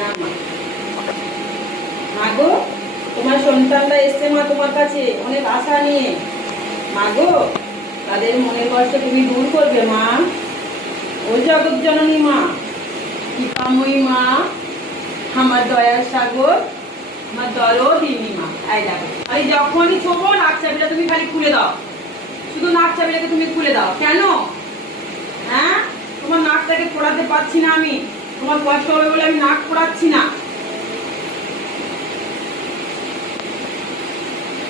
না মা। মাগো, তোমার সন্তানরা এসছে মা তোমার কাছে অনেক আশা নিয়ে। মাগো, তাদের মনের কষ্ট তুমি দূর করবে মা। ও জগৎ জননী মা, কৃপাময়ী মা, আমার দয়ার সাগর, আমার দরদিনী মা। এই দেখো, আরে যখনই ছোবো নাক চাবিটা তুমি খালি খুলে দাও, শুধু নাক চাবিটাকে তুমি খুলে দাও কেন? হ্যাঁ, তোমার নাকটাকে পোড়াতে পারছি না আমি, তোমার কষ্ট হবে বলে আমি নাক পোড়াচ্ছি না।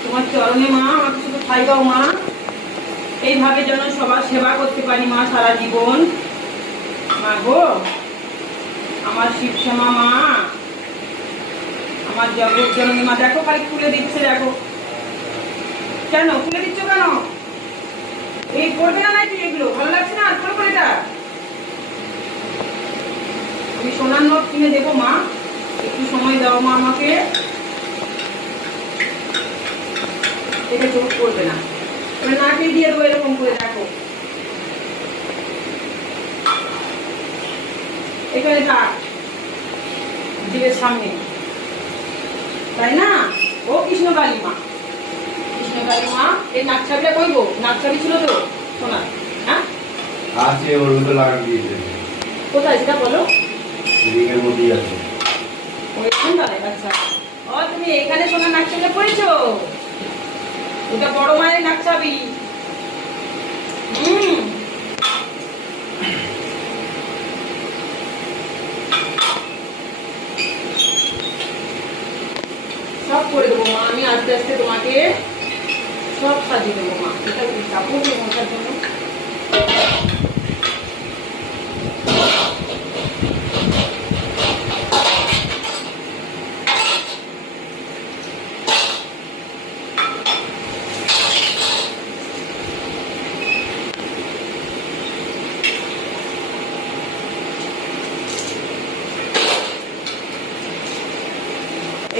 তোমার চরণে মা আমাকে শুধু ঠাই দাও মা, এইভাবে যেন সবার সেবা করতে পারি মা সারা জীবন। মা গো, আমার শিবশ্যামা মা, আমার জগৎ জননী মা, দেখো খালি খুলে দিচ্ছে, দেখো কেন খুলে দিচ্ছ কেন? এই করবে না নাকি এগুলো? ভালো লাগছে না আর করে এটা? আমি সোনার নোট কিনে দেবো মা, একটু সময় দাও মা আমাকে। এটা চোখ করবে না, নাকে দিয়ে দেবো এরকম করে, দেখো এখানে থাক জিভের সামনে, তাই না? ও কৃষ্ণকালী মা, কৃষ্ণকালী মা, এই নাক চাবিটা কইবো? নাক চাবি ছিল তো সোনার? হ্যাঁ আছে, ওর ভিতরে লাগান দিয়েছে। কোথায় সেটা বলো? রিংয়ের মধ্যেই আছে। ওই কোন দাঁড়ায়? আচ্ছা, ও তুমি এখানে সোনার নাক চাবিটা পড়েছো? ওটা বড় মায়ের নাক চাবি। সব করে দেবো মা আমি, আস্তে আস্তে তোমাকে সব সাজিয়ে দেবো মা। এটা কাপড় মশার জন্য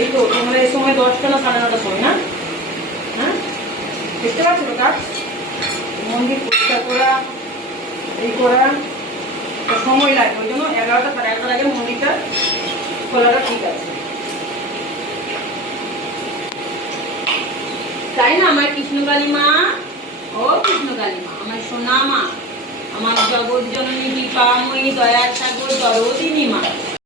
এই তো তোমরা এই সময় 10টা না 9:30টার সময়, না? হ্যাঁ, দেখতে পাচ্ছ তো কাজ? মন্দির পরিষ্কার করা, এই করা সময় লাগে, ওই জন্য 11টা 11:30টার আগে মন্দিরটা খোলাটা ঠিক আছে, তাই না আমার কৃষ্ণকালী মা? ও কৃষ্ণকালী মা, আমার সোনা মা, আমার জগৎ জননী, কৃপাময়ী, দয়ার সাগর, দরদিনী মা।